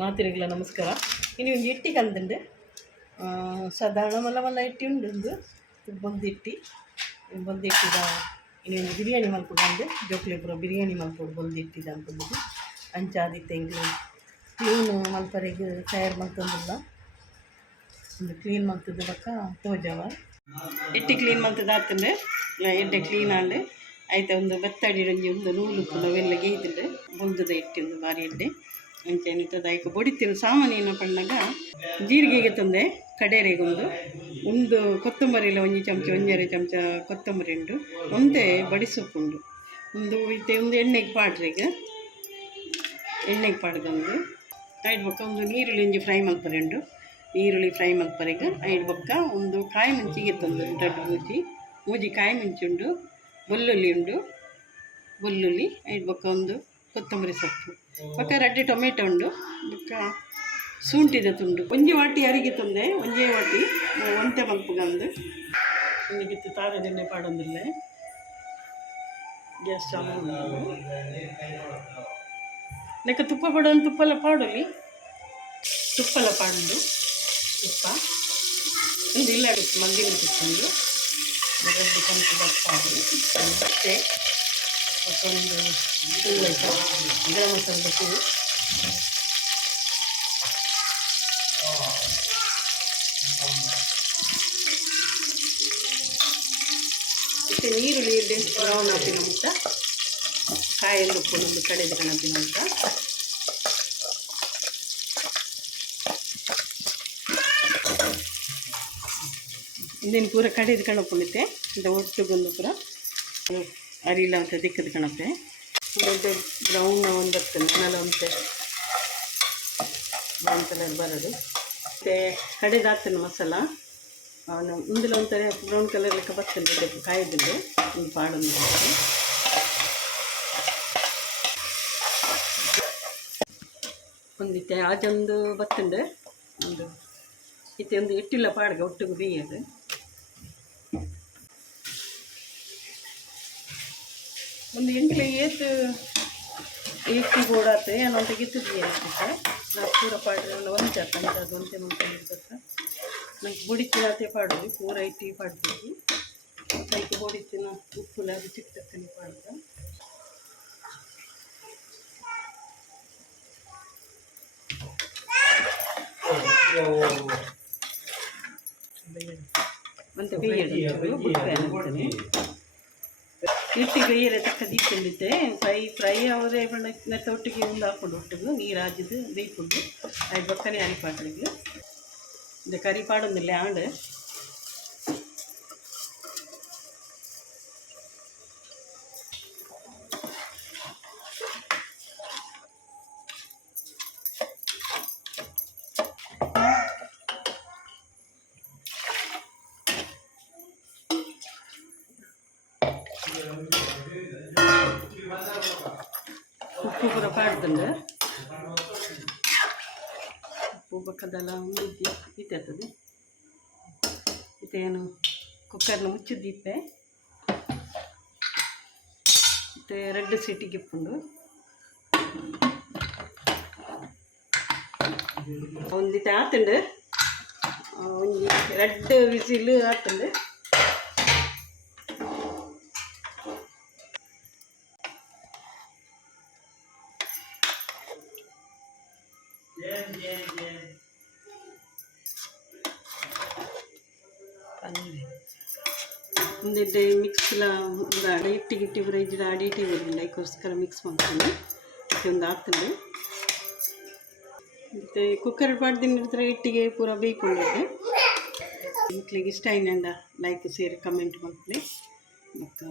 ಮಾತಿರಿಗಳ ನಮಸ್ಕಾರ. ഇനി ಒಂದು ಇಟ್ಟಿ ಕಂದುಂಡು ಸಾಧಾರಣ ಮಲ್ಲ ಮಲ್ಲ ಇಟ್ಟಿ ಉಂಡು ಒಂದು ಇಟ್ಟಿ. ಒಂದು ಇಟ್ಟಿದ ಇನ್ನೊಂದು ಬಿರಿಯಾನಿ ಮಲ್ಪುಗಂದು ಜೋಕ್ಲೆ ಪೂರ ಬಿರಿಯಾನಿ ಮಲ್ಪೋಡು ಒಂದು ಇಟ್ಟಿದ ಅಂತಂದು ಅಂಚಾದಿತ್ತೆ ಎಂಗ್ಲು ಕ್ಲೀನ್ ಮಲ್ಪರೆಗೆ ತಯಾರು ಮಲ್ತಂದಿಲ್ಲ ಒಂದು ಕ್ಲೀನ್ ಮಲ್ತದ ಬಕ್ಕ ತೋಜವ. ಎಟ್ಟಿ ಕ್ಲೀನ್ ಮಲ್ತದ ಆತಂಡೆ ಎಡ್ಡೆ ಕ್ಲೀನ್ ಆಂಡೆ ಐತೆ ಒಂದು ಬೆತ್ತಡಿ ಒಂಜಿ ಒಂದು ನೂಲು ಪುನ ಬೆಲ್ಲ ಗೇಯ್ತಂಡೆ ಬೊಲ್ದದ ಇಟ್ಟಿ ಬಾರಿ ಎಡ್ಡೆ ಅಂಚೆನಿಟ್ಟದ ಐಕ ಬೊಡಿತ್ತಿನ ಸಾಮಾನ್ಯನ ಪಣ್ಣಗ ಜೀರಿಗೆಗೆ ತಂದೆ, ಕಡೇರೆಗೊಂದು, ಒಂದು ಕೊತ್ತಂಬರಿಲ ಒಂಜಿ ಚಮಚ ಒಂಜರೆ ಚಮಚ ಕೊತ್ತಂಬರಿ ಉಂಡು, ಒಂದೇ ಬಡಿಸೊಪ್ಪುಂಡು. ಒಂದು ಇತ್ತೆ ಒಂದು ಎಣ್ಣೆಗೆ ಪಾಡ್ರಿಗೆ ಎಣ್ಣೆಗೆ ಪಾಡ್ದೊಂದು. ಐಡ್ ಬೊಕ್ಕ ಒಂದು ನೀರುಳ್ಳಿ ಒಂಜಿ ಫ್ರೈ ಮಲ್ಪರೆಂಡು ಈರುಳ್ಳಿ ಫ್ರೈ ಮಲ್ಪರೆಗೆ ಐದು ಬೊಕ್ಕ ಒಂದು ಕಾಯಿ ಮುಂಚಿಗೆ ತಂದು, ದೊಡ್ಡ ಮೂಜಿ ಮೂಜಿ ಕಾಯಿ ಮುಂಚುಂಡು ಬೆಳ್ಳುಳ್ಳಿ ಉಂಡು ಬೆಳ್ಳುಳ್ಳಿ ಐದು ಬೊಕ್ಕ ಒಂದು ಕೊತ್ತಂಬರಿ ಸೊಪ್ಪು. ಬೊಕ್ಕ ರಡ್ಡಿ ಟೊಮೆಟೊ ಉಂಡು. ಬೊಕ್ಕ ಶುಂಠಿದ ತುಂಡು. ಒಂಜಿ ವಾಟಿ ಅರಿಗೆ ತಂದೆ, ಒಂಜೇ ವಾಟಿ. ಒಂಟೆ ಮಲ್ಪುಗಂದು ಇನ್ನಿಗಿತ್ತು ತಾರದೆಣ್ಣೆ ಪಾಡೊಂದಿಲ್ಲ. ಗ್ಯಾಸ್ ಚಾಲು ನೆಕ್ಕ ತುಪ್ಪ ಪಡೋನ್ ತುಪ್ಪಲ ಪಾಡಲಿ. ತುಪ್ಪಲ ಪಾಡುಂಡು. ತುಪ್ಪ. ಇಲ್ಲ ಮಲ್ಲಿಗೆ ತುಪ್ಪಂದು ಎರಡು ಚಮಚ ಬಟ್ಟಾಗಿ ಮತ್ತೆ ಮತ್ತೊಂದು ಹೂವು ಆಯಿತು ಗರಂ ಮಸಾಲದ ಹೂವು ಮತ್ತೆ ನೀರುಳ್ಳಿ ಬ್ರೌನ್ ಹಾಕಿನ ಅಂತ ಕಾಯಲ್ಲಿ ಉಪ್ಪು ಒಂದು ಕಡೆದ ಕಣಪಿನ ಅಂತ ಇಂದಿನ ಪೂರ ಕಡೆದ ಕಣಪುಣಿತೆ ಇಂದ ಒಟ್ಟುಗೊಂದು ಪೂರ ಅರಿಲ್ಲ ಅಂತ ದಿಕ್ಕದ ಕಣಪೆ ದೊಡ್ಡ ಬ್ರೌನ್ ಒಂದು ಬರ್ತದೆ ಮನೆಲ್ಲ ಒಂದು ಬ್ರೌನ್ ಕಲರ್ ಬರೋದು. ಮತ್ತು ಕಡೆದಾಗ್ತಾನೆ ಮಸಾಲ. ಅವನು ಮುಂದಿನ ಒಂಥರ ಬ್ರೌನ್ ಕಲರ್ ಲೆಕ್ಕ ಬರ್ತದೆ ಕಾಯ್ದಿದ್ದು. ಒಂದು ಪಾಡೊಂದು ಒಂದಿತ್ತೆ ಆಜೊಂದು ಬತ್ತಂಡೆ. ಒಂದು ಇತ್ತೆ ಒಂದು ಇಟ್ಟಿಲ್ಲ ಪಾಡ್ಗೆ, ಒಟ್ಟಿಗೆ ಬೇಯೋದು ಒಂದು ಎಂಟ್ಲೆ ಏತು ಏಟಿ ಗೋಡಾತೆ ಅನ್ನೊಂದು ಗಿತ್ತಿದ್ವಿ ಆಗ್ತಿತ್ತೆ ನಾವು ಪೂರ ಪಾಡ್ರೆಲ್ಲ ಅಂತ ಅದು ಒಂತೆ ಇರ್ತದೆ. ನಂಗೆ ಬುಡಿಚಿನತೆ ಪಾಡೋದು ಪೂರ ಐಟಿ ಪಾಡ್ತೀವಿ ಕೈಗೆ ಬೊಡಿಚಿನ ಉಪ್ಪು ಅದು ಚಿಕ್ಕ ಪಾಡ್ದ ಅಂತ ಬೇಯಡು ಇಟ್ಟಿಗೆ ರಥಕ್ಕೆ ದೀಪ ಚೆಂದಿತ್ತೆ ಫ್ರೈ ಫ್ರೈ ಅವರೇ ತೊಟ್ಟಿಗೆ ಉಂದು ಹಾಕ್ಕೊಂಡು ಹೊಟ್ಟಿದ್ದು ನೀರು ಹಾಜಿದ್ದು ದೀಪದ್ದು ಅದು ಪಕ್ಕನೆ ಅರಿಪಾಟ್ಲಿಗೆ ಇದು ಕರಿಪಾಡೊಂದಿಲ್ಲ ಆಂಡು ഉപ്പൊക്കെ എടുത്തുണ്ട് ಉಪ್ಪು ಪಕ್ಕದೆಲ್ಲ ಮುದ್ದಿ ಇಟ್ಟಿರ್ತದೆ ಇತ್ತೇನು ಕುಕ್ಕರ್ನ ಮುಚ್ಚಿದ್ದೀಪೆ ಮತ್ತು ರೆಡ್ ಸೀಟಿಗೆ ಇಪ್ಪುಂಡು ಒಂದಿತ್ತೆ ಆತುಂಡು. ಒಂಜಿ ರೆಡ್ ವಿಸಿಲ್ ಆತುಂಡು. ಮುಂದೆ ಮಿಕ್ಸ್ಲ ಒಂದು ಅಡೆ ಇಟ್ಟಿ ಗಿಟ್ಟಿ ಪೂರ ಇಜ್ಜಿದ ಅಡಿ ಇಟ್ಟಿ ಬರಲಿಲ್ಲ ಅದಕ್ಕೋಸ್ಕರ ಮಿಕ್ಸ್ ಮಾಡ್ತೀನಿ. ಮತ್ತೆ ಒಂದು ಹಾಕ್ತೀನಿ ಮತ್ತು ಕುಕ್ಕರ್ ಪಾಡ್ದಿನ ಇಟ್ಟಿಗೆ ಪೂರ ಬೇಯ್ಕೊಂಡಿದ್ದೆ ಮಕ್ಕಳಿಗೆ ಇಷ್ಟ ಇನ್ನೆಂದ ಲೈಕ್ ಸೇರಿ ಕಮೆಂಟ್ ಮಾಡ್ಕೊಳ್ಳಿ. ಮತ್ತು